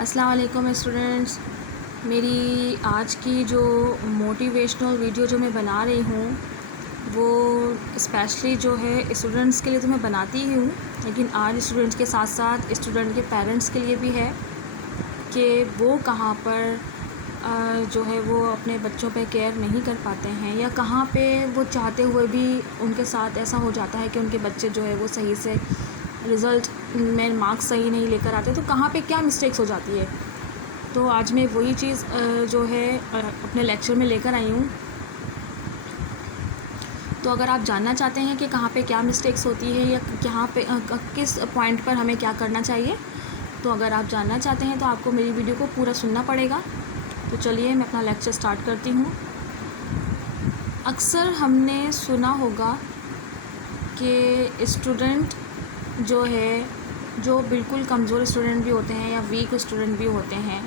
अस्सलाम वालेकुम स्टूडेंट्स। मेरी आज की जो मोटिवेशनल वीडियो जो मैं बना रही हूँ वो स्पेशली जो है स्टूडेंट्स के लिए तो मैं बनाती ही हूँ, लेकिन आज स्टूडेंट्स के साथ साथ स्टूडेंट के पेरेंट्स के लिए भी है कि वो कहाँ पर जो है वो अपने बच्चों पे केयर नहीं कर पाते हैं, या कहाँ पे वो चाहते हुए भी उनके साथ ऐसा हो जाता है कि उनके बच्चे जो है वो सही से रिज़ल्ट में मार्क्स सही नहीं लेकर आते, तो कहाँ पे क्या मिस्टेक्स हो जाती है। तो आज मैं वही चीज़ जो है अपने लेक्चर में लेकर आई हूँ। तो अगर आप जानना चाहते हैं कि कहाँ पे क्या मिस्टेक्स होती है या कहाँ पे किस पॉइंट पर हमें क्या करना चाहिए, तो अगर आप जानना चाहते हैं तो आपको मेरी वीडियो को पूरा सुनना पड़ेगा। तो चलिए मैं अपना लेक्चर स्टार्ट करती हूँ। अक्सर हमने सुना होगा कि स्टूडेंट जो है, जो बिल्कुल कमज़ोर स्टूडेंट भी होते हैं या वीक स्टूडेंट भी होते हैं,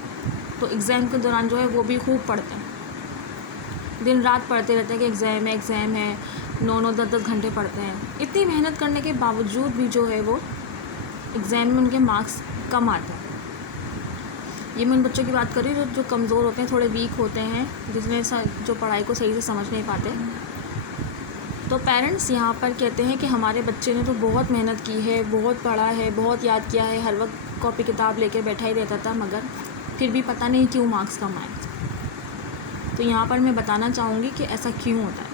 तो एग्ज़ाम के दौरान जो है वो भी खूब पढ़ते हैं, दिन रात पढ़ते रहते हैं कि एग्ज़ाम है 9-9 10-10 घंटे पढ़ते हैं। इतनी मेहनत करने के बावजूद भी जो है वो एग्ज़ाम में उनके मार्क्स कम आते हैं। ये मैं उन बच्चों की बात कर रही हूँ जो कमज़ोर होते हैं, थोड़े वीक होते हैं, जिसमें जो पढ़ाई को सही से समझ नहीं पाते। तो पेरेंट्स यहाँ पर कहते हैं कि हमारे बच्चे ने तो बहुत मेहनत की है, बहुत पढ़ा है, बहुत याद किया है, हर वक्त कॉपी किताब लेके बैठा ही रहता था, मगर फिर भी पता नहीं क्यों मार्क्स कम आए। तो यहाँ पर मैं बताना चाहूँगी कि ऐसा क्यों होता है।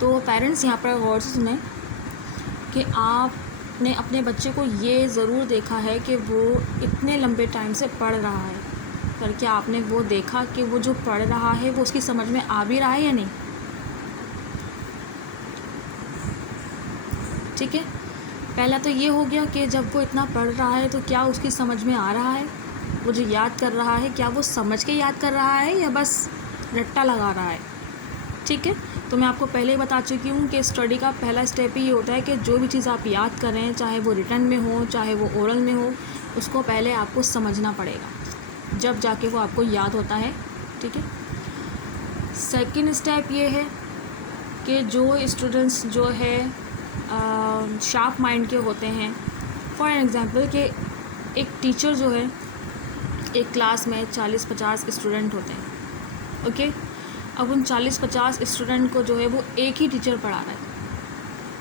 तो पेरेंट्स यहाँ पर गौर से सुने कि आपने अपने बच्चे को ये ज़रूर देखा है कि वो इतने लंबे टाइम से पढ़ रहा है, पर क्या आपने वो देखा कि वो जो पढ़ रहा है वो उसकी समझ में आ भी रहा है या नहीं। ठीक है, पहला तो ये हो गया कि जब वो इतना पढ़ रहा है तो क्या उसकी समझ में आ रहा है, वो जो याद कर रहा है क्या वो समझ के याद कर रहा है या बस रट्टा लगा रहा है। ठीक है, तो मैं आपको पहले ही बता चुकी हूँ कि स्टडी का पहला स्टेप ही ये होता है कि जो भी चीज़ आप याद कर रहे हैं, चाहे वो रिटन में हो चाहे वो ओरल में हो, उसको पहले आपको समझना पड़ेगा, जब जाके वो आपको याद होता है। ठीक है, सेकंड स्टेप ये है कि जो स्टूडेंट्स जो है शार्प माइंड के होते हैं, फॉर एग्ज़ाम्पल कि एक टीचर जो है, एक क्लास में 40-50 स्टूडेंट होते हैं। ओके, अब उन 40-50 स्टूडेंट को जो है वो एक ही टीचर पढ़ा रहा है,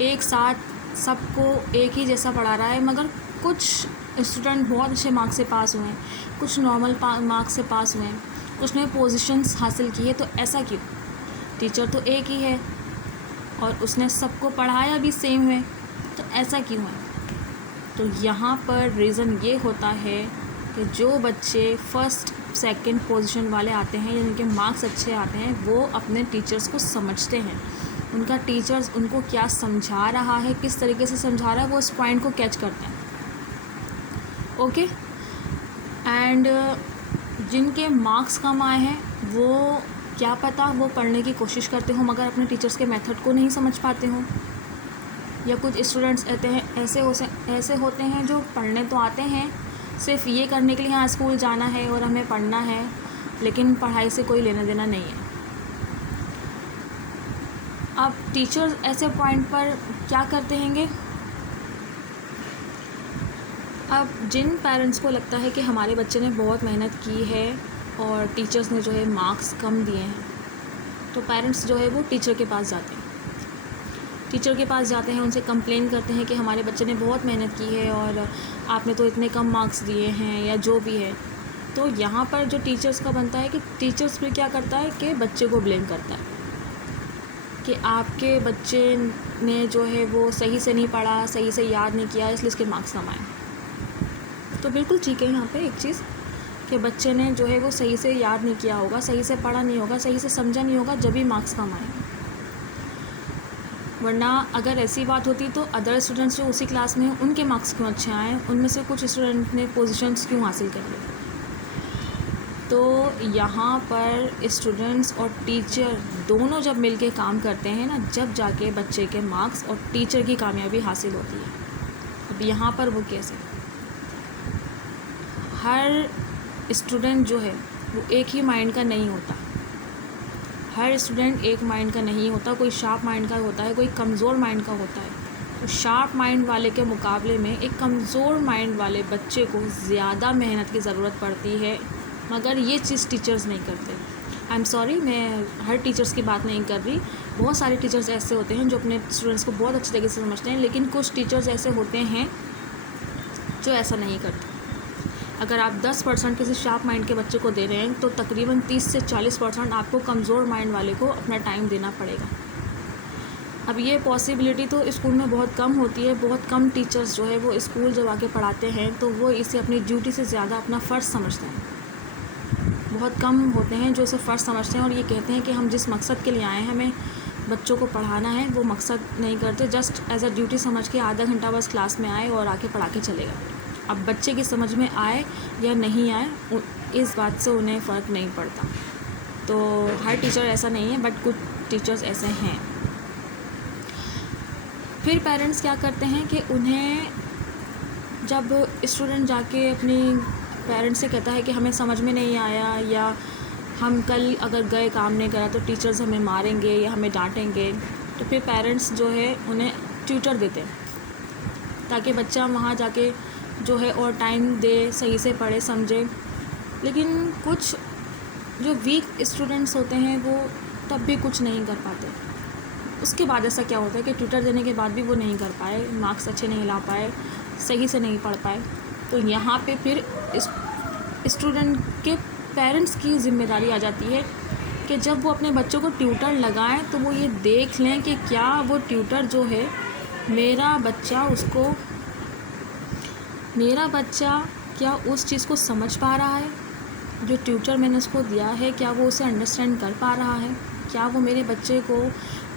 एक साथ सबको एक ही जैसा पढ़ा रहा है, मगर कुछ स्टूडेंट बहुत अच्छे मार्क्स से पास हुए हैं, कुछ नॉर्मल मार्क्स से पास हुए हैं, कुछ ने पोजीशंस हासिल की है। तो ऐसा क्यों? टीचर तो एक ही है और उसने सबको पढ़ाया भी सेम है, तो ऐसा क्यों है? तो यहाँ पर रीज़न ये होता है कि जो बच्चे फ़र्स्ट सेकंड पोजीशन वाले आते हैं या जिनके मार्क्स अच्छे आते हैं, वो अपने टीचर्स को समझते हैं। उनका टीचर्स उनको क्या समझा रहा है, किस तरीके से समझा रहा है, वो उस पॉइंट को कैच करते हैं। ओके, एंड जिनके मार्क्स कम आए हैं वो क्या पता वो पढ़ने की कोशिश करते हो मगर अपने टीचर्स के मेथड को नहीं समझ पाते हो, या कुछ स्टूडेंट्स ऐसे होते हैं जो पढ़ने तो आते हैं सिर्फ ये करने के लिए, हाँ स्कूल जाना है और हमें पढ़ना है, लेकिन पढ़ाई से कोई लेना देना नहीं है। अब टीचर्स ऐसे पॉइंट पर क्या करते हैंगे? अब जिन पेरेंट्स को लगता है कि हमारे बच्चे ने बहुत मेहनत की है और टीचर्स ने जो है मार्क्स कम दिए हैं, तो पेरेंट्स जो है वो टीचर के पास जाते हैं, उनसे कंप्लेन करते हैं कि हमारे बच्चे ने बहुत मेहनत की है और आपने तो इतने कम मार्क्स दिए हैं या जो भी है। तो यहाँ पर जो टीचर्स का बनता है कि टीचर्स फिर क्या करता है कि बच्चे को ब्लेम करता है कि आपके बच्चे ने जो है वो सही से नहीं पढ़ा, सही से याद नहीं किया, इसलिए इसके मार्क्स कम आए। तो बिल्कुल ठीक है यहाँ पे एक चीज़ कि बच्चे ने जो है वो सही से याद नहीं किया होगा, सही से पढ़ा नहीं होगा, सही से समझा नहीं होगा, जब भी मार्क्स कम आए। वरना अगर ऐसी बात होती तो अदर स्टूडेंट्स जो उसी क्लास में हैं उनके मार्क्स क्यों अच्छे आए, उनमें से कुछ स्टूडेंट ने पोजीशंस क्यों हासिल कर ली। तो यहाँ पर स्टूडेंट्स और टीचर दोनों जब मिलके काम करते हैं ना, जब जाके बच्चे के मार्क्स और टीचर की कामयाबी हासिल होती है। अब यहाँ पर वो कैसे? हर स्टूडेंट जो है वो एक ही माइंड का नहीं होता, हर स्टूडेंट एक माइंड का नहीं होता, कोई शार्प माइंड का होता है, कोई कमज़ोर माइंड का होता है। तो शार्प माइंड वाले के मुकाबले में एक कमज़ोर माइंड वाले बच्चे को ज़्यादा मेहनत की ज़रूरत पड़ती है, मगर ये चीज़ टीचर्स नहीं करते। आई एम सॉरी, मैं हर टीचर्स की बात नहीं कर रही। बहुत सारे टीचर्स ऐसे होते हैं जो अपने स्टूडेंट्स को बहुत अच्छी तरीके से समझते हैं, लेकिन कुछ टीचर्स ऐसे होते हैं जो ऐसा नहीं करते। अगर आप 10% किसी शार्प माइंड के बच्चे को दे रहे हैं तो तकरीबन 30 से 40% आपको कमज़ोर माइंड वाले को अपना टाइम देना पड़ेगा। अब ये पॉसिबिलिटी तो स्कूल में बहुत कम होती है। बहुत कम टीचर्स जो है वो स्कूल जब आके पढ़ाते हैं तो वो इसे अपनी ड्यूटी से ज़्यादा अपना फ़र्ज़ समझते हैं। बहुत कम होते हैं जो इसे फ़र्ज़ समझते हैं और ये कहते हैं कि हम जिस मकसद के लिए आए हैं, हमें बच्चों को पढ़ाना है, वो मकसद नहीं करते। जस्ट एज़ अ ड्यूटी समझ के आधा घंटा बस क्लास में आए और आके पढ़ा के चले गए। अब बच्चे की समझ में आए या नहीं आए, इस बात से उन्हें फ़र्क नहीं पड़ता। तो हर टीचर ऐसा नहीं है, बट कुछ टीचर्स ऐसे हैं। फिर पेरेंट्स क्या करते हैं कि उन्हें जब स्टूडेंट जाके अपनी पेरेंट्स से कहता है कि हमें समझ में नहीं आया, या हम कल अगर गए काम नहीं करा तो टीचर्स हमें मारेंगे या हमें डांटेंगे, तो फिर पेरेंट्स जो है उन्हें ट्यूटर देते हैं ताकि बच्चा वहाँ जाके जो है और टाइम दे, सही से पढ़े समझे। लेकिन कुछ जो वीक स्टूडेंट्स होते हैं वो तब भी कुछ नहीं कर पाते। उसके बाद ऐसा क्या होता है कि ट्यूटर देने के बाद भी वो नहीं कर पाए, मार्क्स अच्छे नहीं ला पाए, सही से नहीं पढ़ पाए, तो यहाँ पे फिर स्टूडेंट के पेरेंट्स की ज़िम्मेदारी आ जाती है कि जब वो अपने बच्चों को ट्यूटर लगाएं तो वो ये देख लें कि क्या वो ट्यूटर जो है मेरा बच्चा क्या उस चीज़ को समझ पा रहा है, जो ट्यूटर मैंने उसको दिया है क्या वो उसे अंडरस्टैंड कर पा रहा है, क्या वो मेरे बच्चे को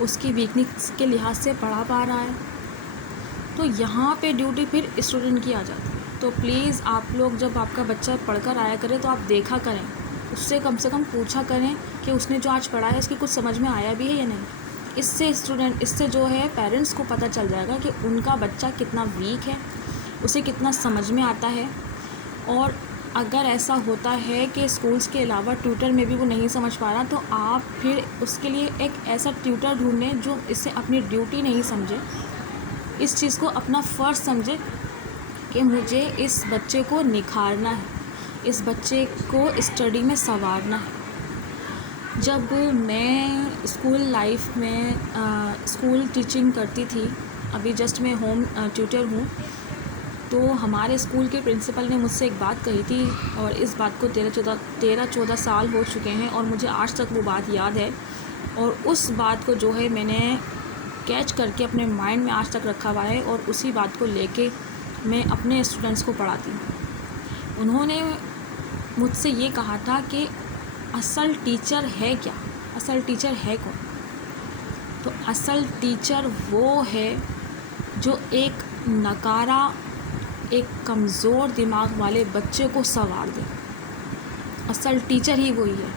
उसकी वीकनेस के लिहाज से पढ़ा पा रहा है। तो यहाँ पे ड्यूटी फिर स्टूडेंट की आ जाती है। तो प्लीज़ आप लोग जब आपका बच्चा पढ़कर आया करे तो आप देखा करें, उससे कम से कम पूछा करें कि उसने जो आज पढ़ा है उसकी कुछ समझ में आया भी है या नहीं। इससे जो है पेरेंट्स को पता चल जाएगा कि उनका बच्चा कितना वीक है, उसे कितना समझ में आता है। और अगर ऐसा होता है कि स्कूल्स के अलावा ट्यूटर में भी वो नहीं समझ पा रहा, तो आप फिर उसके लिए एक ऐसा ट्यूटर ढूंढें जो इसे अपनी ड्यूटी नहीं समझे, इस चीज़ को अपना फ़र्ज़ समझे कि मुझे इस बच्चे को निखारना है, इस बच्चे को स्टडी में संवारना है। जब मैं स्कूल लाइफ में स्कूल टीचिंग करती थी, अभी जस्ट मैं होम ट्यूटर हूँ, तो हमारे स्कूल के प्रिंसिपल ने मुझसे एक बात कही थी और इस बात को 13-14 साल हो चुके हैं और मुझे आज तक वो बात याद है। और उस बात को जो है मैंने कैच करके अपने माइंड में आज तक रखा हुआ है और उसी बात को लेके मैं अपने स्टूडेंट्स को पढ़ाती हूँ। उन्होंने मुझसे ये कहा था कि असल टीचर है क्या, असल टीचर है कौन? तो असल टीचर वो है जो एक नकारा, एक कमज़ोर दिमाग वाले बच्चे को संवार दे। असल टीचर ही वही है।